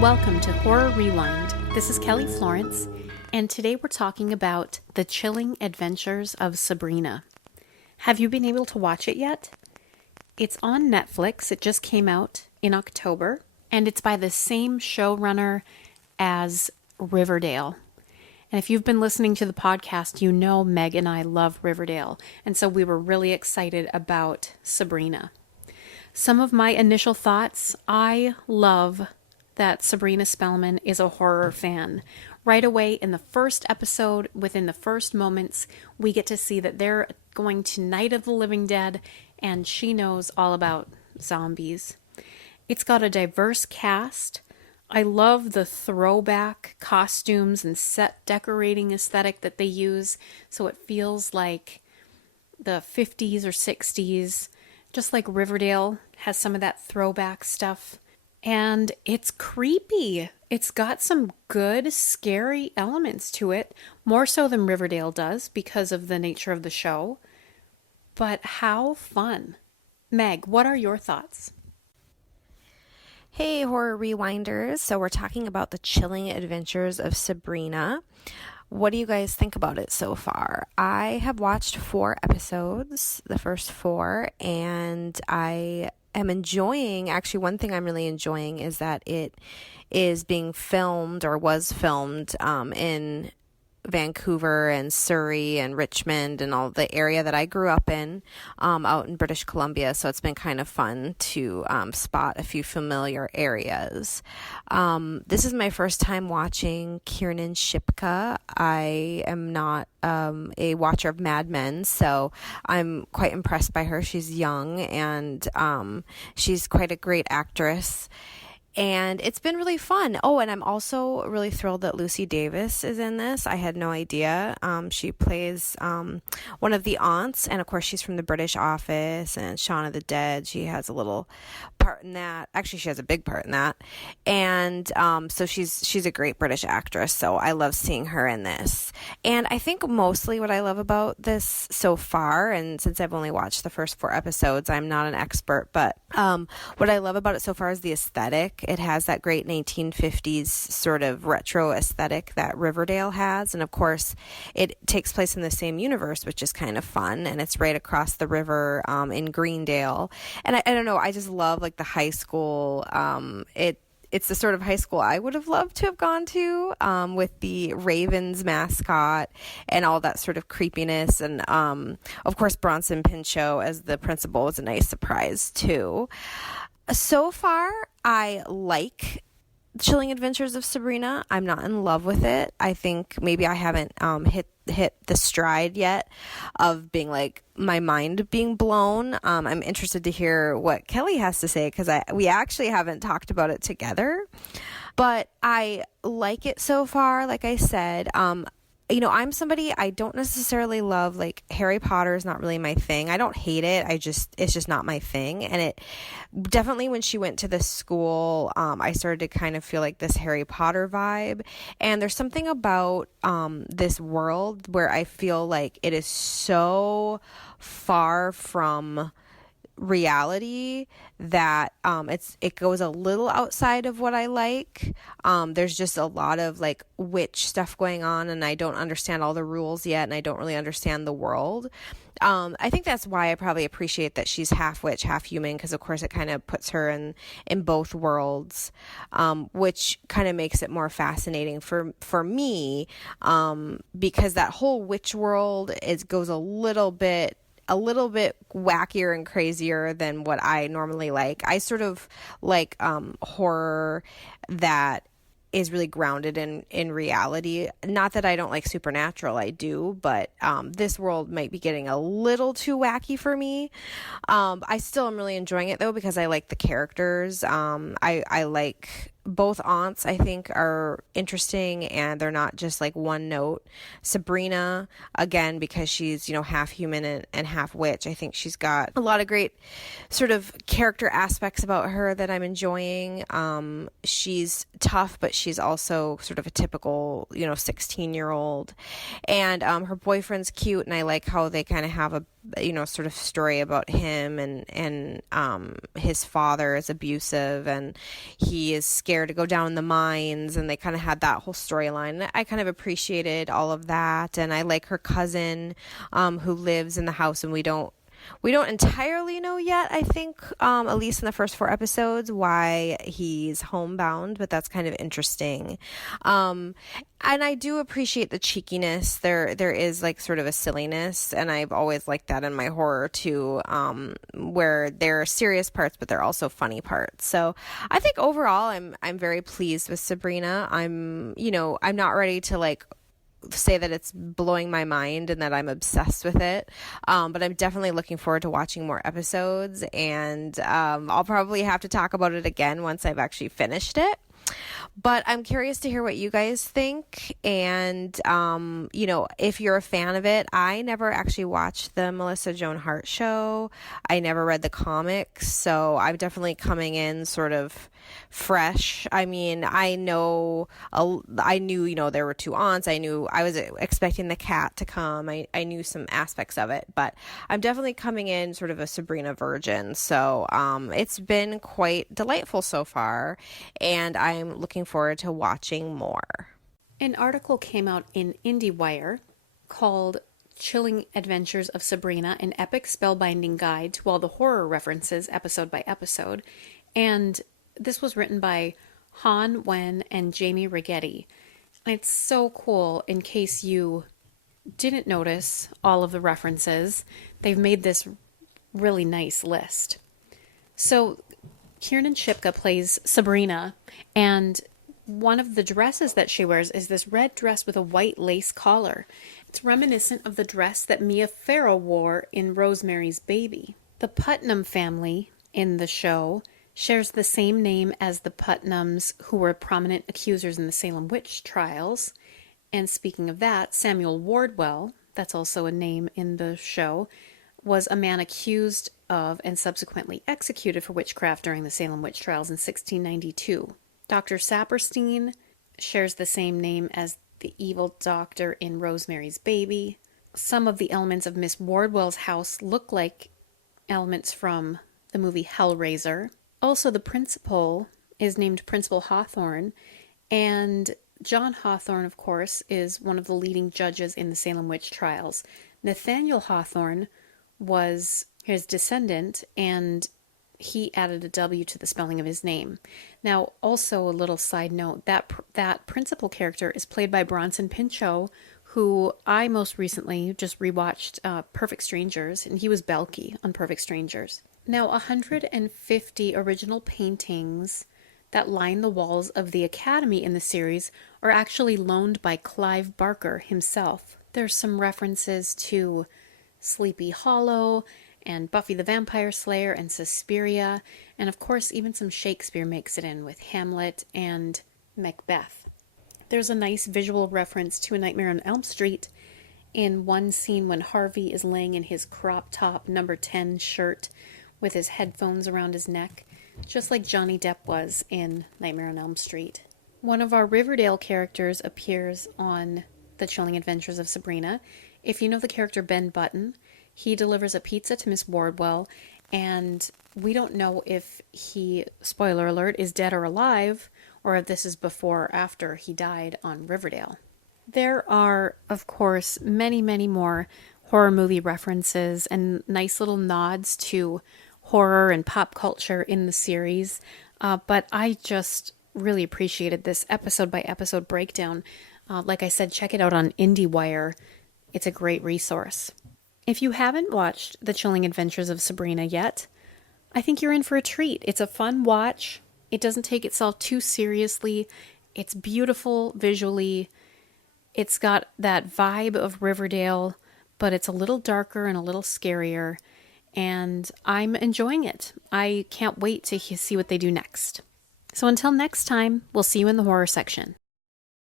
and welcome to Horror Rewind. This is Kelly Florence, and today we're talking about The Chilling Adventures of Sabrina. Have you been able to watch it yet? It's on Netflix. It just came out in October, and it's by the same showrunner as Riverdale. And if you've been listening to the podcast, you know Meg and I love Riverdale, and so we were really excited about Sabrina. Some of my initial thoughts: I love that Sabrina Spellman is a horror fan. Right away in the first episode, within the first moments, we get to see that they're going to Night of the Living Dead, and she knows all about zombies. It's got a diverse cast. I love the throwback costumes and set decorating aesthetic that they use, so it feels like the 50s or 60s, just like Riverdale has some of that throwback stuff. And it's creepy. It's got some good, scary elements to it, more so than Riverdale does because of the nature of the show. But how fun. Meg, what are your thoughts? Hey, Horror Rewinders. So we're talking about The Chilling Adventures of Sabrina. What do you guys think about it so far? I have watched 4 episodes, the first 4, and I am enjoying, actually one thing I'm really enjoying is that it is being filmed or was filmed in Vancouver and Surrey and Richmond and all the area that I grew up in out in British Columbia. So it's been kind of fun to spot a few familiar areas. This is my first time watching Kiernan Shipka. I am not a watcher of Mad Men, so I'm quite impressed by her. She's young and she's quite a great actress. And it's been really fun. Oh, and I'm also really thrilled that Lucy Davis is in this. I had no idea. She plays one of the aunts, and of course she's from the British Office and Shaun of the Dead. She has a little part in that. Actually, she has a big part in that. And so she's a great British actress, so I love seeing her in this. And I think mostly what I love about this so far, and since I've only watched the first 4 episodes, I'm not an expert, but what I love about it so far is the aesthetic. It has that great 1950s sort of retro aesthetic that Riverdale has. And of course, it takes place in the same universe, which is kind of fun. And it's right across the river in Greendale. And I don't know, I just love like the high school. It's the sort of high school I would have loved to have gone to with the Ravens mascot and all that sort of creepiness. And of course, Bronson Pinchot as the principal was a nice surprise too. So far, I like Chilling Adventures of Sabrina. I'm not in love with it. I think maybe I haven't hit the stride yet of being like my mind being blown. I'm interested to hear what Kelly has to say because we actually haven't talked about it together. But I like it so far, like I said. I'm somebody, I don't necessarily love, like, Harry Potter is not really my thing. I don't hate it. It's just not my thing. And it definitely, when she went to this school, I started to kind of feel like this Harry Potter vibe. And there's something about this world where I feel like it is so far from reality that it goes a little outside of what I like. There's just a lot of like witch stuff going on, and I don't understand all the rules yet, and I don't really understand the world. I think that's why I probably appreciate that she's half witch, half human, because of course it kind of puts her in both worlds, which kind of makes it more fascinating for me, because that whole witch world goes a little bit wackier and crazier than what I normally like. I sort of like horror that is really grounded in reality. Not that I don't like supernatural, I do, but this world might be getting a little too wacky for me. I still am really enjoying it though, because I like the characters. I like both aunts, I think, are interesting, and they're not just like one note. Sabrina, again, because she's, half human and half witch, I think she's got a lot of great sort of character aspects about her that I'm enjoying. She's tough, but she's also sort of a typical, 16-year-old. And her boyfriend's cute, and I like how they kind of have sort of story about him, and his father is abusive, and he is scared to go down the mines, and they kind of had that whole storyline. I kind of appreciated all of that, and I like her cousin, who lives in the house, and we don't entirely know yet, I think, at least in the first 4 episodes, why he's homebound, but that's kind of interesting. And I do appreciate the cheekiness. There is like sort of a silliness, and I've always liked that in my horror too, where there are serious parts, but there are also funny parts. So I think overall, I'm very pleased with Sabrina. I'm not ready to like say that it's blowing my mind and that I'm obsessed with it. But I'm definitely looking forward to watching more episodes, and I'll probably have to talk about it again once I've actually finished it. But I'm curious to hear what you guys think. And, if you're a fan of it, I never actually watched the Melissa Joan Hart show. I never read the comics. So I'm definitely coming in sort of fresh. I mean, I knew, there were 2 aunts. I was expecting the cat to come. I knew some aspects of it, but I'm definitely coming in sort of a Sabrina virgin. So, it's been quite delightful so far, and I'm looking forward to watching more. An article came out in IndieWire called Chilling Adventures of Sabrina, an epic spellbinding guide to all the horror references episode by episode. And this was written by Han Wen and Jamie Rigetti. And it's so cool in case you didn't notice all of the references. They've made this really nice list. So Kiernan Shipka plays Sabrina, and one of the dresses that she wears is this red dress with a white lace collar. It's reminiscent of the dress that Mia Farrow wore in Rosemary's Baby. The Putnam family in the show shares the same name as the Putnams, who were prominent accusers in the Salem witch trials. And speaking of that, Samuel Wardwell, that's also a name in the show, was a man accused of and subsequently executed for witchcraft during the Salem witch trials in 1692. Dr. Saperstein shares the same name as the evil doctor in Rosemary's Baby. Some of the elements of Miss Wardwell's house look like elements from the movie Hellraiser. Also, the principal is named Principal Hawthorne, and John Hawthorne, of course, is one of the leading judges in the Salem witch trials. Nathaniel Hawthorne was his descendant, and he added a W to the spelling of his name. Now, also a little side note, that principal character is played by Bronson Pinchot, who I most recently just rewatched Perfect Strangers, and he was Belky on Perfect Strangers. Now, 150 original paintings that line the walls of the Academy in the series are actually loaned by Clive Barker himself. There's some references to Sleepy Hollow and Buffy the Vampire Slayer and Suspiria, and of course even some Shakespeare makes it in with Hamlet and Macbeth. There's a nice visual reference to A Nightmare on Elm Street in one scene when Harvey is laying in his crop top number 10 shirt with his headphones around his neck, just like Johnny Depp was in Nightmare on Elm Street. One of our Riverdale characters appears on The Chilling Adventures of Sabrina. If you know the character Ben Button, he delivers a pizza to Miss Wardwell, and we don't know if he, spoiler alert, is dead or alive, or if this is before or after he died on Riverdale. There are, of course, many, many more horror movie references and nice little nods to horror and pop culture in the series, but I just really appreciated this episode by episode breakdown. Like I said, check it out on IndieWire. It's a great resource. If you haven't watched The Chilling Adventures of Sabrina yet, I think you're in for a treat. It's a fun watch. It doesn't take itself too seriously. It's beautiful visually. It's got that vibe of Riverdale, but it's a little darker and a little scarier. And I'm enjoying it. I can't wait to see what they do next. So until next time, we'll see you in the horror section.